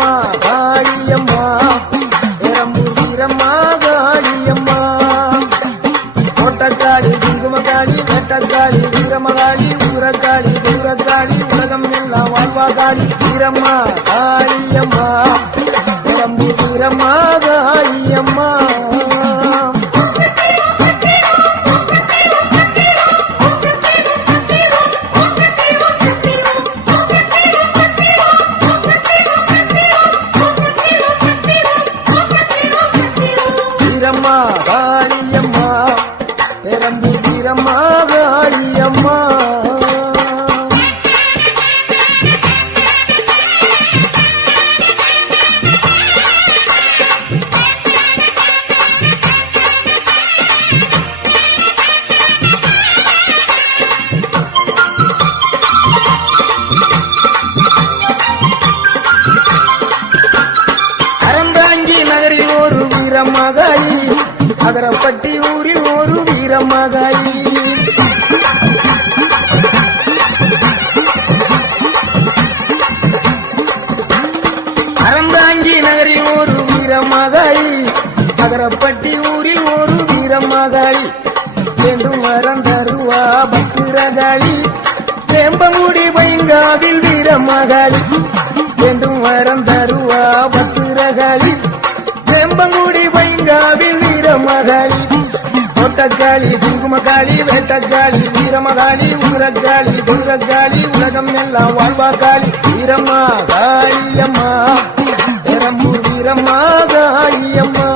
வீரம்மா காளியம்மா பெரம்பூர் வீரம்மா காளியம்மா கோட்டக்காளி குங்குமக்காளி வெட்டக்காளி வீரமகாளி ஊரக்காளி தூரக்காளி உலகம் எல்லாம் வாழ்வாகாளி வீரம்மா காளியம்மா பெரம்பூர் வீரம்மா காளியம்மா வீரம்மா காளியம்மா பெரம்பூர் வீரம்மா காளியம்மா அறந்தாங்கி நகரில் ஒரு வீரமகாளி அகரப்பட்டி ஊரில் ஒரு வீரமகாளி அறந்தாங்கி நகரில் ஒரு வீரமகாளி அகரப்பட்டி ஊரில் ஒரு வீரமகாளி வேண்டும் வரம் தருவா பத்திரகாளி வேம்பமுடி பைங்காவில் வீரமகாளி வேண்டும் வரம் தருவா பத்திரகாளி வேம்பங்குடி பைங்காவில் வீரமகாளி கோட்டக்காளி குங்குமக்காளி வேட்டக்காளி வீரமகாளி ஊரக்காளி துர்காளி உலகம் எல்லாம் வாழ்வாக்காளி வீரம்மா காளியம்மா பெரம்பூர் வீரம்மா காளியம்மா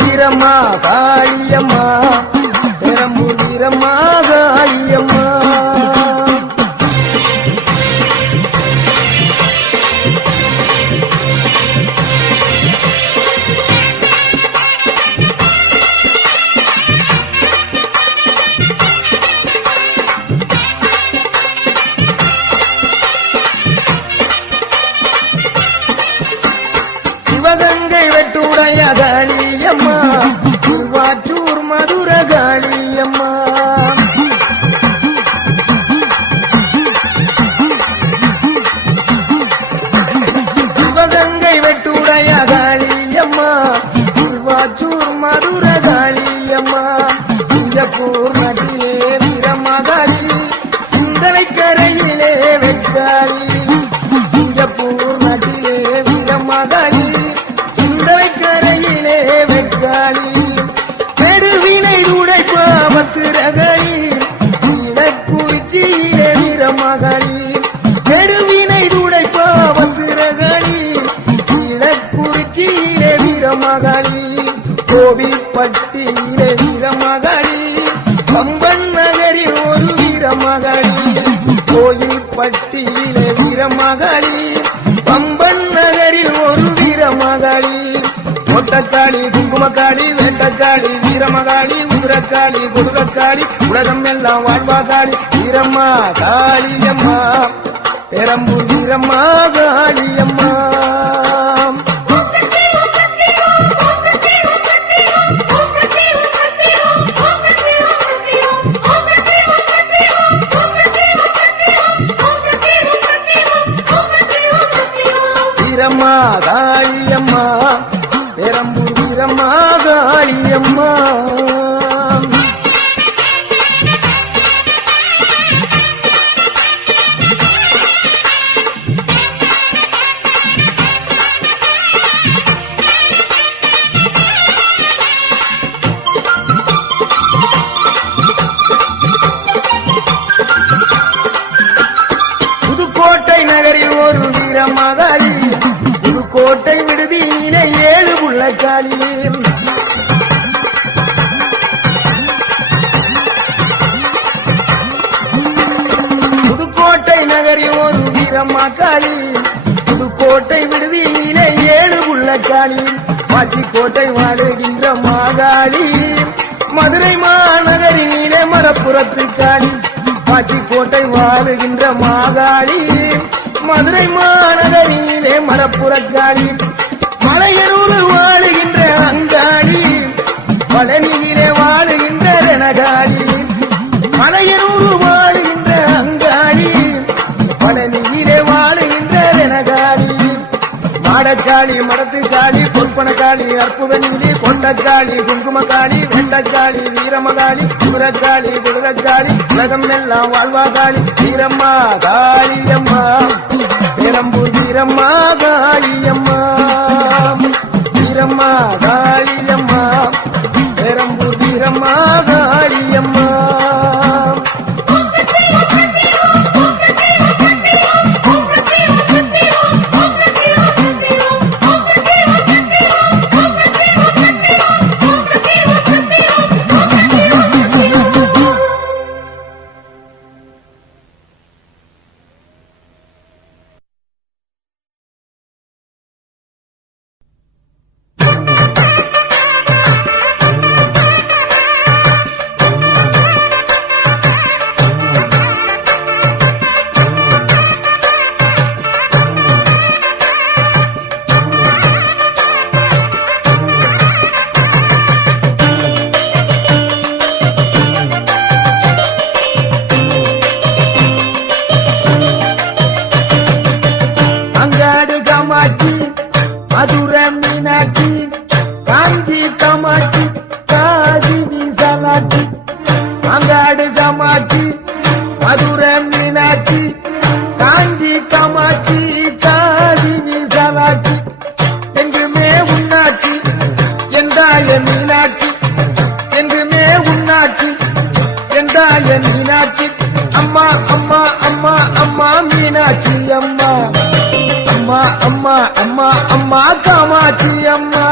வீரம்மா காளியம்மா பெரம்பூர் வீரம்மா காளியம்மா சிவகங்கை வெட்டுடைய காளியம்மா திருவாச்சூர் மதுர காளியம்மா சிவகங்கை வெட்டுடைய காளியம்மா திருவாச்சூர் மதுர காளியம்மா சிங்கப்பூர் நதியே வீரமகாளி சிந்தனை கரையிலே வெட்டாளி சிங்கப்பூர் நதியே வீரமகாளி சிந்தனை கரையிலே வெட்டாளி பெருவினை உடைப்பா பத்திரகாளி இலக்குறிச்சியிலே வீரமகாளி பெருவினை உடைப்பா பத்திரகாளி இலக்குறிச்சியிலே வீரமகாளி கோவில்பட்டியிலே வீரமகாளி பம்பன் நகரில் ஒரு வீரமகாளி கோயில்பட்டியிலே வீரமகாளி பம்பன் நகரில் ஒரு வீரமகாளி கோட்டக்காளி குங்குமக்காளி வேட்டக்காளி வீரமகாளி ஊரக்காளி கொடுக்காளி உலகம் எல்லாம் வாழ்வாகாளி வீரம்மா காளியம்மா பெரம்பூர் வீரம்மா காளியம்மா வீரம்மா காளியம்மா பெரம்பூர் வீரம்மா காளியம்மா புதுக்கோட்டை நகரில் ஒரு வீரமகாளி புதுக்கோட்டை விடுதியிலே 7 புள்ளக்காளி புதுக்கோட்டை நகரில் ஒரு வீரமகாளி புதுக்கோட்டை விடுதியிலே 7 புள்ளக்காளி பாச்சிக்கோட்டை வாழுகின்ற மாகாளி மதுரை மாநகரினிலே மரப்புறத்து காளி பாச்சிக்கோட்டை வாழுகின்ற மாகாளி மதுரை மாநகரிலே மலப்புறக்காளி மலையனூர் வாழுகின்ற அங்காளி பழனியிலே வாழுகின்ற ரணகாளி மலையனூர் வாழுகின்ற அங்காளி பழனியிலே வாழுகின்ற ரணகாளி மாடக்காளி மடத்துக்காளி பொற்பனக்காளி அற்புத நீலி கொண்டக்காளி குங்குமக்காளி வெண்டக்காளி வீரமகாளி குதிரக்காளி குதிரக்காளி உலகம் எல்லாம் வாழ்வாகாளி வீரம்மா காளியம்மா பெரம்பூர் வீரம்மா காளியம்மா வீரம்மா காளியம்மா பெரம்பூர் வீரம்மா காளியம்மா மதுரை மீனாட்சி காஞ்சி காமாட்சி காதி விசாலாட்சி அங்காடு காமாட்சி மதுரை மீனாட்சி காஞ்சி காமாட்சி காதி விசாலாட்சி எங்குமே உன்னாட்சி எந்தாய மீனாட்சி எங்குமே உன்னாட்சி எந்தாய மீனாட்சி அம்மா அம்மா அம்மா அம்மா மீனாட்சி அம்மா அம்மா அம்மா அம்மா அம்மா காமாட்சி அம்மா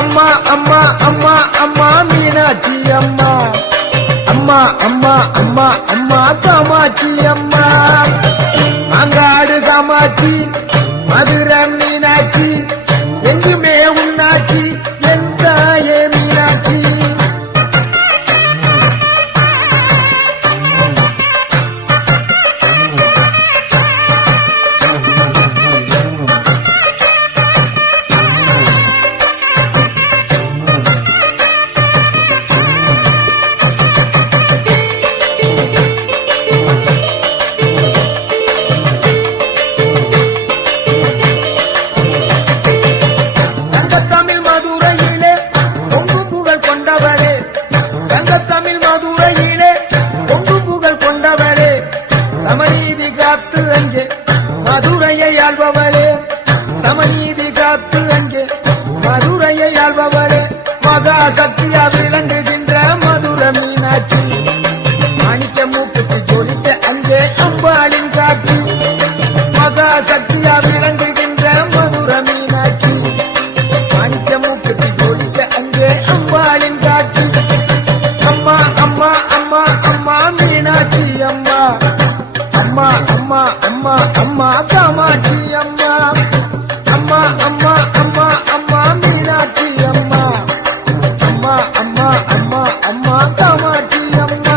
அம்மா அம்மா அம்மா அம்மா மீனாட்சி அம்மா அம்மா அம்மா அம்மா அம்மா காமாட்சி அம்மா அங்காடு காமாட்சி மதுரை மீனாட்சி எங்குமே உன்னாட்சி என் தாயே மீனாட்சி சமநீதி காத்து அங்கே மதுரையை ஆள்பவளே சமநீதி காத்து அங்கே மதுரையை ஆள்பவளே மகா சக்தியா விளங்குகின்ற மதுரை மீனாட்சி மாணிக்க மூக்குக்கு ஜோடித்த அங்கே அம்பாளின் காட்சி மகா சக்தியா விளங்குகின்ற மதுரை மீனாட்சி மாணிக்க மூக்குக்கு ஜோடித்த அங்கே அம்பாளின் காட்சி அம்மா அம்மா அம்மா அம்மா மீனாட்சி அம்மா அம்மா அம்மா அம்மா அம்மா காமாட்சி அம்மா அம்மா அம்மா அம்மா அம்மா மீனாட்சி அம்மா அம்மா அம்மா அம்மா அம்மா காமாட்சி அம்மா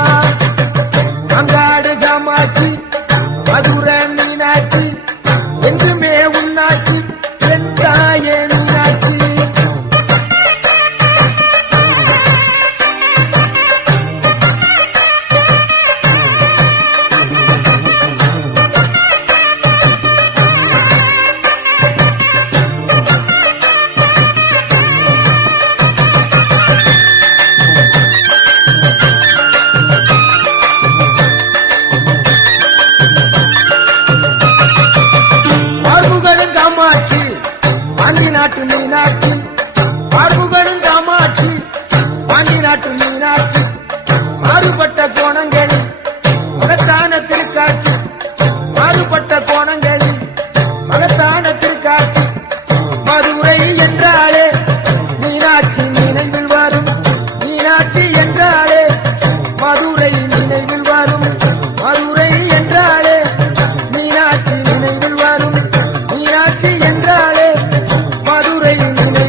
அங்காடு காமாட்சி மதுரை மீனாட்சி என்றுமே உன்னாட்சி என் தாயே மீனாட்சி பாண்டி நாட்டு மீனாட்சி பார்வுகளும் காமாட்சி பாண்டி நாட்டு மீனாட்சி மாறுபட்ட கோணங்களில் மகத்தான திருக்காட்சி மாறுபட்ட கோணங்களில் மகத்தான திருக்காட்சி மதுரை என்றாலே மீனாட்சி நினைவில் வரும் மீனாட்சி என்றாலே மதுரை நினைவில் வரும் மதுரை என்றாலே மீனாட்சி நினைவில் வரும் மீனாட்சி என்றாலே மதுரை நினைவில்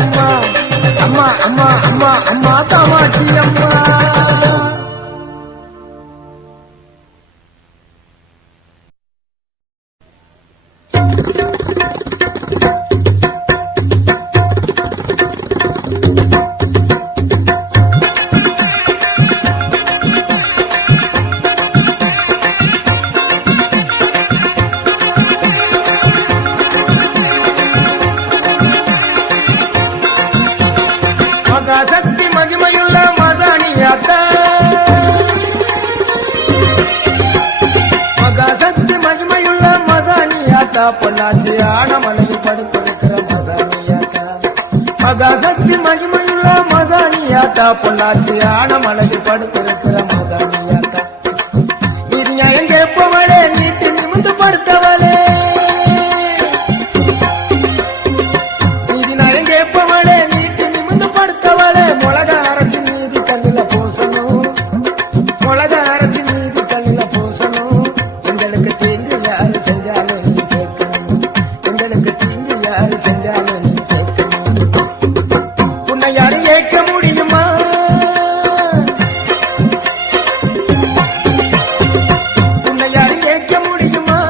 அம்மா அம்மா அம்மா அம்மா அம்மா காமாட்சி அம்மா. மகாசக்தி மகிமையுள்ள மதானியாத்தா, மகாசக்தி மகிமையுள்ள மதானியாத்தா, பொள்ளாச்சி ஆனமலையில் படுத்திருக்கிற மதானியாத்தா. மகாசக்தி மகிமையுள்ள மதானியாத்தா, பொள்ளாச்சி ஆனமலையில் படுத்திருக்கிற மதானியாத்தா. இது நியாயம் கேட்பவளே, நீட்டு நிமிந்து படுத்தவளே, மொளக அரைச்சி நீதி கல்லில பூசணும், மொளக அரைச்சி நீதி கல்லில பூசணும். எங்களுக்கு தீங்கு யாரு செஞ்சாலும் நீ கேட்கணும், எங்களுக்கு தீங்கு யாரு செஞ்சாலும் நீ கேட்கணும். உன்னை யாரும் கேட்க முடியுமா, உன்னை யாரும் கேட்க முடியுமா,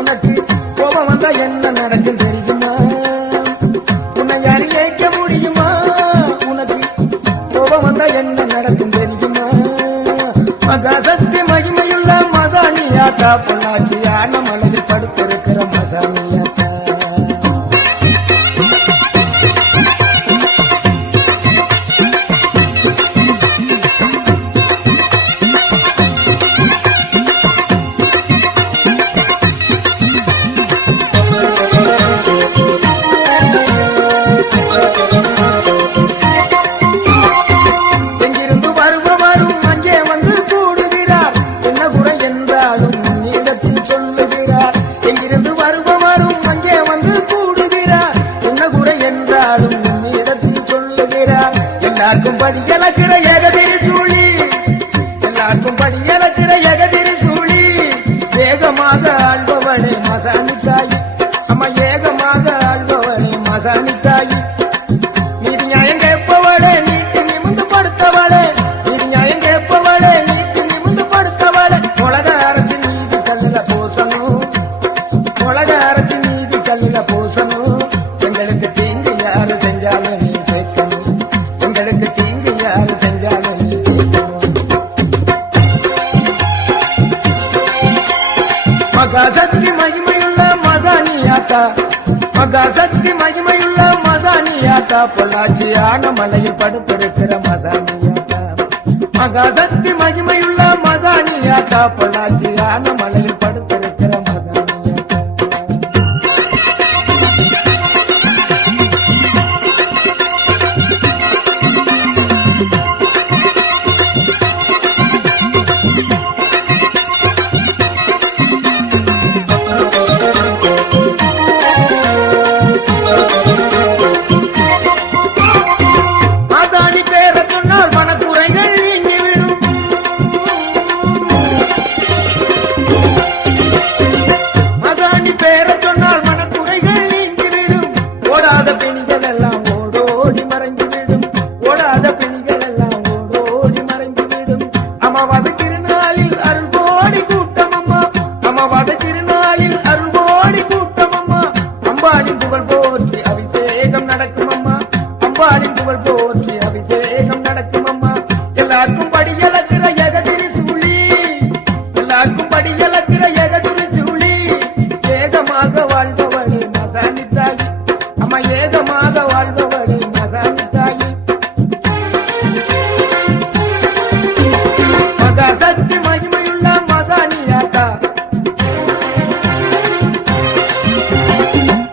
உனக்கு கோபம் வந்தா என்ன நடக்கும் தெரியுமா, உன்னை யாரும் கேட்க முடியுமா, வந்தா என்ன நடக்கும் தெரியுமா. மகாசக்தி மகிமையுள்ள மதானியாத்தா, பொள்ளாச்சி ஆனமலையில் படுத்திருக்கிற மதானியாத்தா. எல்லாருக்கும் படியலக்கிற ஏகதிரி சூழி, எல்லாருக்கும் படியலக்கிற ஏகதிரி சூழி, ஏகமாக ஆள்பவளே மசானி தாயி, அம்மா ஏகமாக ஆள்பவளே மசானி தாயி. நீதி நியாயம் கேட்பவளே, நீட்டு நிமிந்து படுத்தவளே, நீதி நியாயம் கேட்பவளே, நீட்டு நிமிந்து படுத்தவளே. மொளக அரைச்சி நீதி கல்லில பூசணும், மொளக அரைச்சி நீதி கல்லில பூசணும். எங்களுக்கு தீங்கு யாரு செஞ்சாலும் நீ கேட்கணும், எங்களுக்கு தீங்கு யாரு செஞ்சாலும் நீ கேட்கணும். மகாசக்தி மகிமையுள்ள மதானியாத்தா, மகாசக்தி மகிமையுள்ள மதானியாத்தா, பொள்ளாச்சி ஆனமலையில் படுத்திருக்கிற மதானியாத்தா. மகாசக்தி மகிமையுள்ள மதானியாத்தா, பொள்ளாச்சி ஆனமலையில் படுத்திருக்கிற மதானியாத்தா.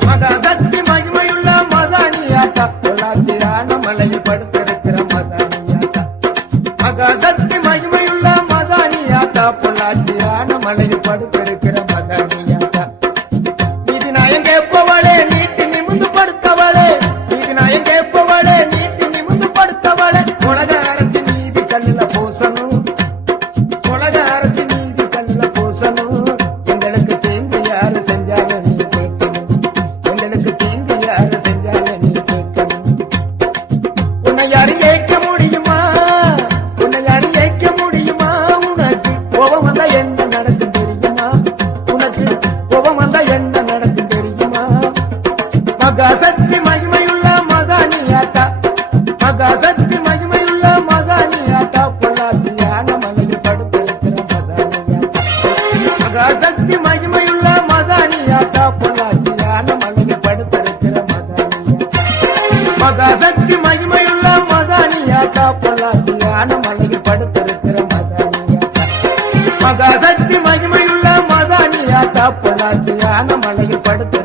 மகாசக்தி மகாசக்தி மகிமையுள்ள மகானியாத்தா மகாசக்தி மகிமையுள்ள மகானியாத்தா பொள்ளாச்சியான மலையில் படுத்திருக்கிற மகானியாத்தா மகாசக்தி மகிமையுள்ள மகானியாத்தா பொள்ளாச்சியான மலையில் படுத்திருக்கிற மகானியாத்தா மகாசக்தி மகிமையுள்ள மகானியாத்தா பொள்ளாச்சியான மலையில் படுத்திருக்கிற மகானியாத்தா மகாசக்தி மகிமையுள்ள மகானியாத்தா பொள்ளாச்சியான மலையில் படுத்து